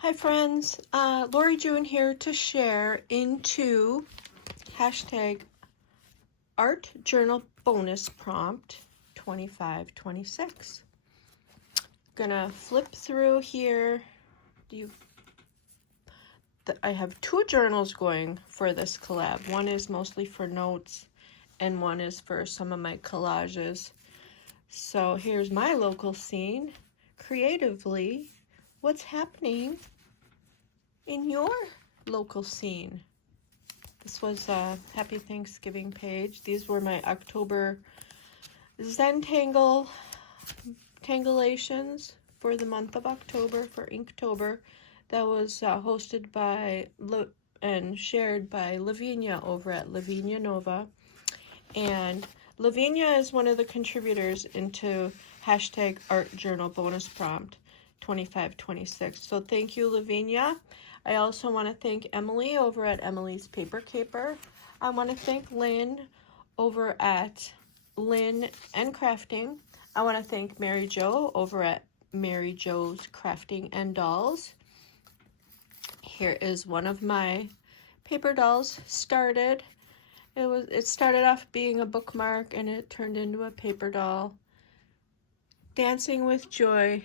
Hi friends, Lori June here to share into hashtag art journal bonus prompt 2526. Gonna flip through here. I have two journals going for this collab. One is mostly for notes and one is for some of my collages. So here's my local scene. Creatively, what's happening in your local scene? This was a Happy Thanksgiving page. These were my October Zentangle Tangulations for the month of October, for Inktober. That was hosted by and shared by Lavinia over at Lavinia Nova. And Lavinia is one of the contributors into hashtag art journal bonus prompt 2526. So thank you, Lavinia. I also want to thank Emily over at Emily's Paper Caper. I want to thank Lynn over at Lynn and Crafting. I want to thank Mary Jo over at Mary Jo's Crafting and Dolls. Here is one of my paper dolls started. It started off being a bookmark and it turned into a paper doll. Dancing with joy,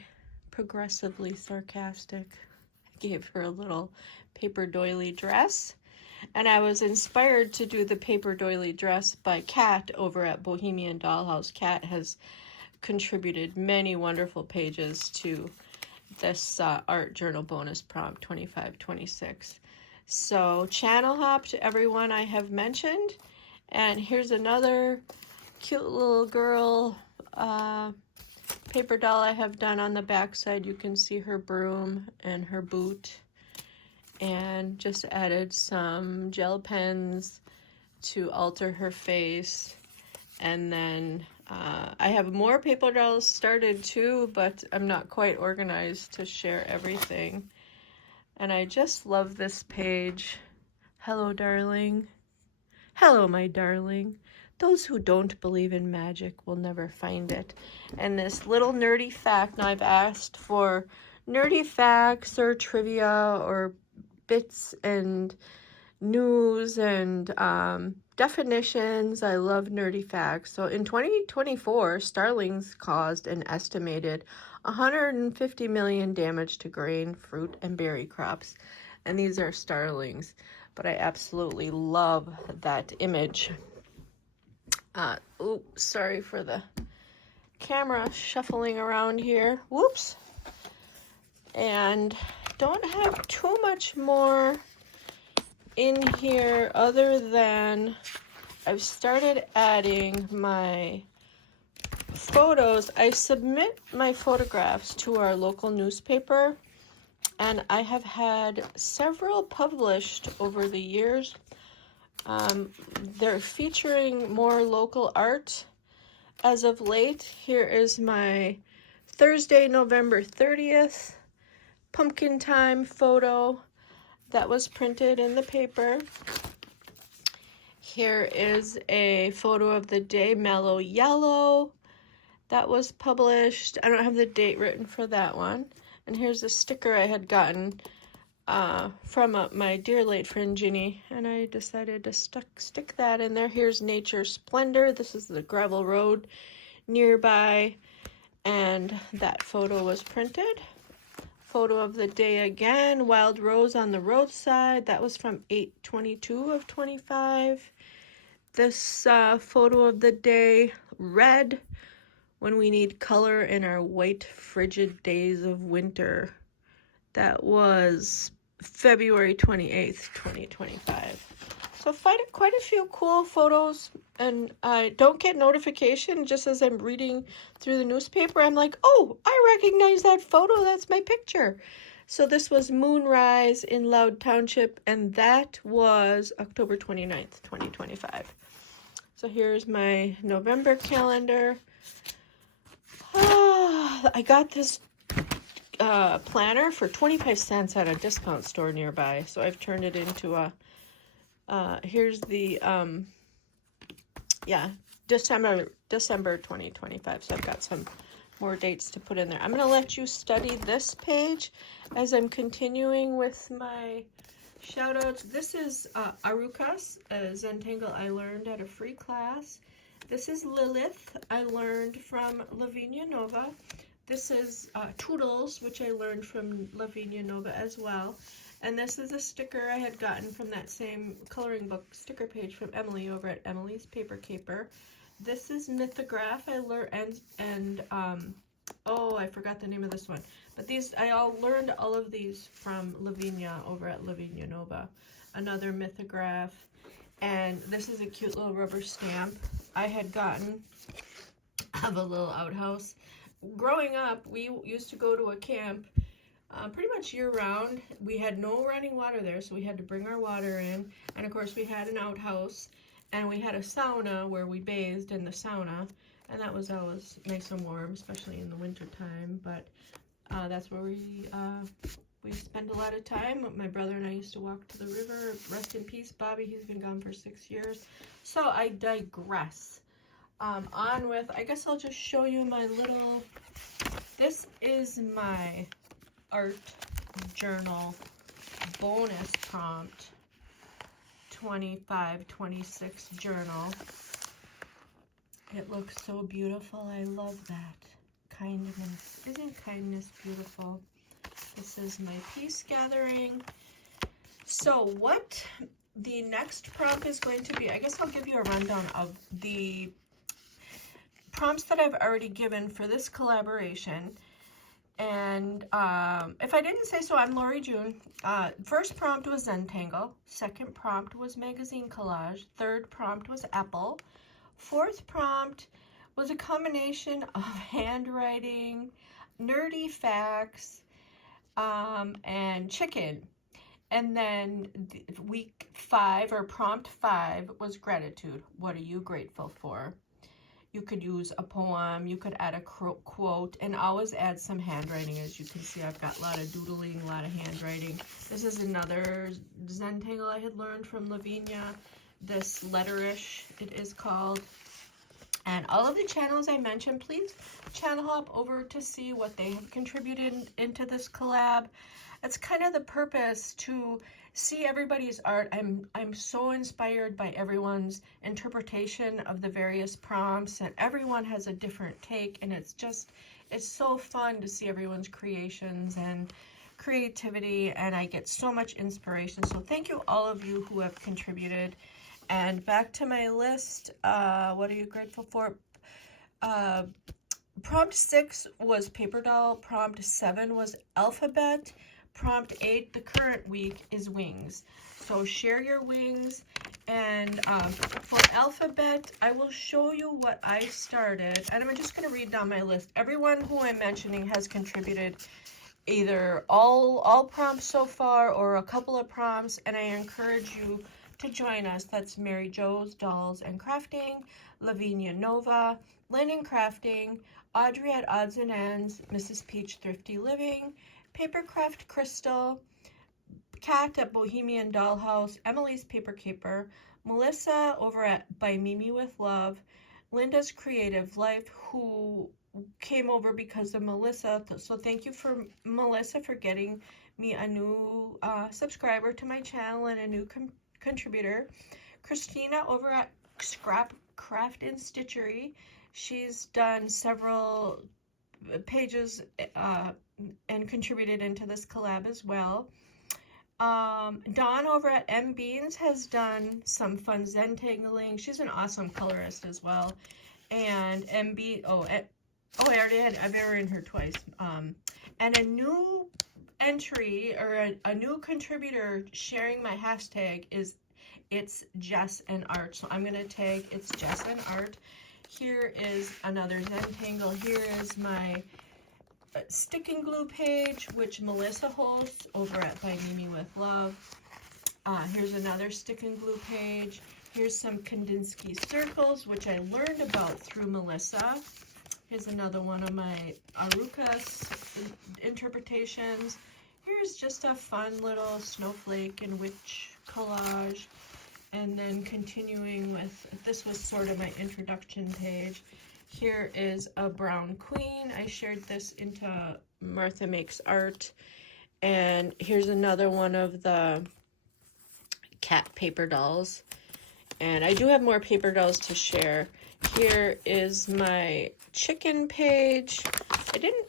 progressively sarcastic. I gave her a little paper doily dress, and I was inspired to do the paper doily dress by Kat over at Bohemian Dollhouse. Kat has contributed many wonderful pages to this art journal bonus prompt 2526. So channel hop to everyone I have mentioned, and here's another cute little girl paper doll I have done. On the back side you can see her broom and her boot, and just added some gel pens to alter her face. And then I have more paper dolls started too, but I'm not quite organized to share everything. And I just love this page. Hello, darling. Hello, my darling. Those who don't believe in magic will never find it. And this little nerdy fact, now I've asked for nerdy facts or trivia or bits and news and definitions. I love nerdy facts. So in 2024, starlings caused an estimated 150 million damage to grain, fruit, and berry crops. And these are starlings, but I absolutely love that image. Oh, sorry for the camera shuffling around here. Whoops. And don't have too much more in here other than I've started adding my photos. I submit my photographs to our local newspaper, and I have had several published over the years. They're featuring more local art as of late. Here is my Thursday, November 30th pumpkin time photo that was printed in the paper. Here is a photo of the day, Mellow Yellow, that was published. I don't have the date written for that one. And here's a sticker I had gotten from my dear late friend Ginny, and I decided to stick that in there. Here's Nature Splendor. This is the gravel road nearby, and that photo was printed. Photo of the day again, Wild Rose on the Roadside. That was from 8/22 of 25. This photo of the day, Red, when we need color in our white frigid days of winter. That was February 28th, 2025. So quite a few cool photos, and I don't get notification. Just as I'm reading through the newspaper, I'm like, oh, I recognize that photo. That's my picture. So this was Moonrise in Loud Township, and that was October 29th, 2025. So here's my November calendar. I got this planner for 25 cents at a discount store nearby, so I've turned it into a here's the December 2025. So I've got some more dates to put in there. I'm going to let you study this page as I'm continuing with my shout outs. This is Arukas, a Zentangle I learned at a free class. This is Lilith, I learned from Lavinia Nova. This is Toodles, which I learned from Lavinia Nova as well. And this is a sticker I had gotten from that same coloring book sticker page from Emily over at Emily's Paper Caper. This is Mythograph I learned, and oh, I forgot the name of this one. But these, I learned all of these from Lavinia over at Lavinia Nova. Another Mythograph. And this is a cute little rubber stamp I had gotten of a little outhouse. Growing up, we used to go to a camp pretty much year-round. We had no running water there, so we had to bring our water in. And, of course, we had an outhouse, and we had a sauna where we bathed in the sauna. And that was always nice and warm, especially in the winter time. But that's where we spend a lot of time. My brother and I used to walk to the river. Rest in peace, Bobby. He's been gone for 6 years. So I digress. On with, I guess I'll just show you my little, this is my art journal bonus prompt 25-26 journal. It looks so beautiful. I love that. Kindness. Isn't kindness beautiful? This is my piece gathering. So what the next prompt is going to be, I guess I'll give you a rundown of the prompts that I've already given for this collaboration. And if I didn't say so, I'm Lori June. First prompt was Zentangle. Second prompt was magazine collage. Third prompt was apple. Fourth prompt was a combination of handwriting, nerdy facts, and chicken. And then week 5, or prompt 5, was gratitude. What are you grateful for? You could use a poem, you could add a quote, and always add some handwriting. As you can see, I've got a lot of doodling, a lot of handwriting. This is another Zentangle I had learned from Lavinia. This Letterish, it is called. And all of the channels I mentioned, please channel hop over to see what they have contributed into this collab. It's kind of the purpose, to see everybody's art. I'm so inspired by everyone's interpretation of the various prompts, and everyone has a different take, and it's so fun to see everyone's creations and creativity, and I get so much inspiration. So thank you, all of you who have contributed. And back to my list, what are you grateful for? Prompt 6 was paper doll. Prompt 7 was alphabet. Prompt 8, the current week, is wings. So share your wings. And for alphabet, I will show you what I started. And I'm just going to read down my list. Everyone who I'm mentioning has contributed either all prompts so far or a couple of prompts. And I encourage you to join us. That's Mary Jo's Dolls and Crafting, Lavinia Nova, Linen Crafting, Audrey at Odds and Ends, Mrs. Peach Thrifty Living, Papercraft Crystal, Kat at Bohemian Dollhouse, Emily's Paper Caper, Melissa over at By Mimi with Love, Linda's Creative Life, who came over because of Melissa. So thank you for Melissa for getting me a new subscriber to my channel and a new contributor. Christina over at ScrapcraftnStitchery. She's done several pages and contributed into this collab as well. Dawn over at M Beans has done some fun Zentangling. She's an awesome colorist as well. And I already had, I've earned her twice. And a new entry, or a new contributor sharing my hashtag is It's Jess and Art. So I'm going to tag It's Jess and Art. Here is another Zentangle. Here is my stick and glue page, which Melissa hosts over at By Mimi with Love. Here's another stick and glue page. Here's some Kandinsky circles, which I learned about through Melissa. Here's another one of my Arukas interpretations. Here's just a fun little snowflake and witch collage. And then continuing with, this was sort of my introduction page. Here is a brown queen. I shared this into Martha Makes Art. And here's another one of the cat paper dolls. And I do have more paper dolls to share. Here is my chicken page.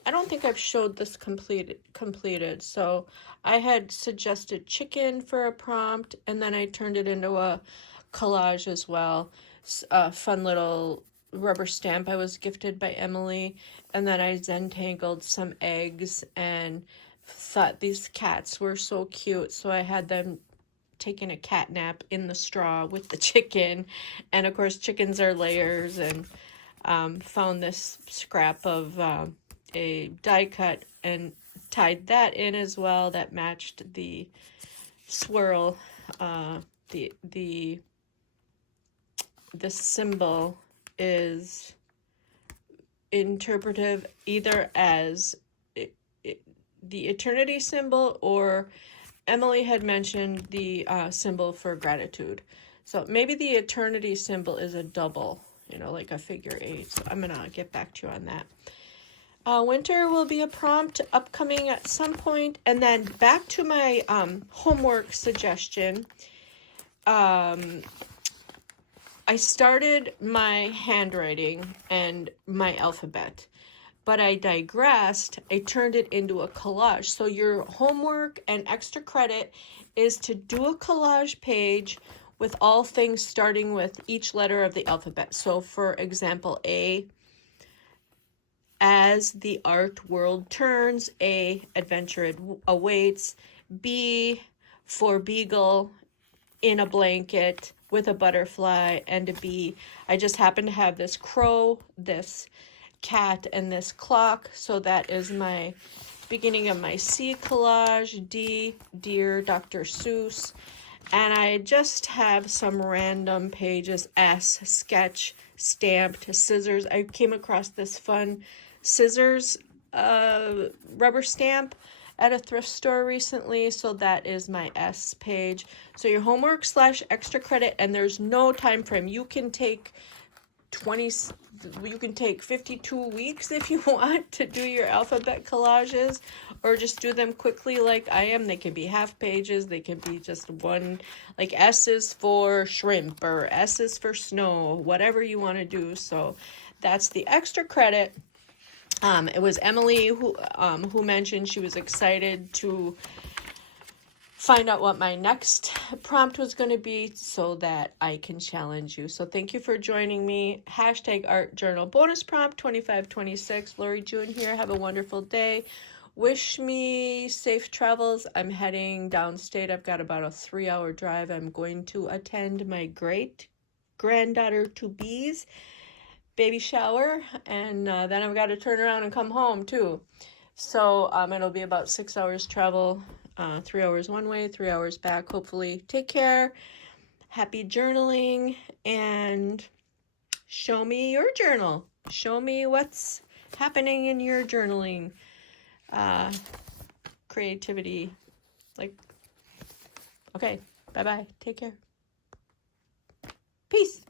I don't think I've showed this completed. So I had suggested chicken for a prompt, and then I turned it into a collage as well. A fun little rubber stamp I was gifted by Emily, and then I Zentangled some eggs and thought these cats were so cute, so I had them taking a cat nap in the straw with the chicken. And of course chickens are layers, and found this scrap of a die cut and tied that in as well. That matched the swirl. The symbol is interpretive either as the eternity symbol, or Emily had mentioned the symbol for gratitude. So maybe the eternity symbol is a double, you know, like a figure 8. So I'm gonna get back to you on that. Winter will be a prompt upcoming at some point. And then back to my homework suggestion. I started my handwriting and my alphabet, but I digressed. I turned it into a collage. So your homework and extra credit is to do a collage page with all things starting with each letter of the alphabet. So for example, A, as the art world turns. A, adventure awaits. B, for beagle, in a blanket with a butterfly and a bee. I just happen to have this crow, this cat, and this clock, so that is my beginning of my C collage. D, dear Dr. Seuss. And I just have some random pages. S, sketch, stamped, scissors. I came across this fun scissors rubber stamp at a thrift store recently, so that is my S page. So your homework / extra credit, and there's no time frame. You can take 52 weeks if you want to do your alphabet collages, or just do them quickly like I am. They can be half pages, they can be just one, like S is for shrimp or S is for snow, whatever you want to do. So that's the extra credit. It was Emily who mentioned she was excited to find out what my next prompt was going to be so that I can challenge you. So thank you for joining me. #ArtJournal bonus prompt 2526. Lori June here. Have a wonderful day. Wish me safe travels. I'm heading downstate. I've got about a 3-hour drive. I'm going to attend my great granddaughter to be's baby shower, and then I've got to turn around and come home too. So it'll be about 6 hours travel, 3 hours one way, 3 hours back, hopefully. Take care, happy journaling, and show me your journal. Show me what's happening in your journaling creativity. Okay, bye-bye. Take care. Peace.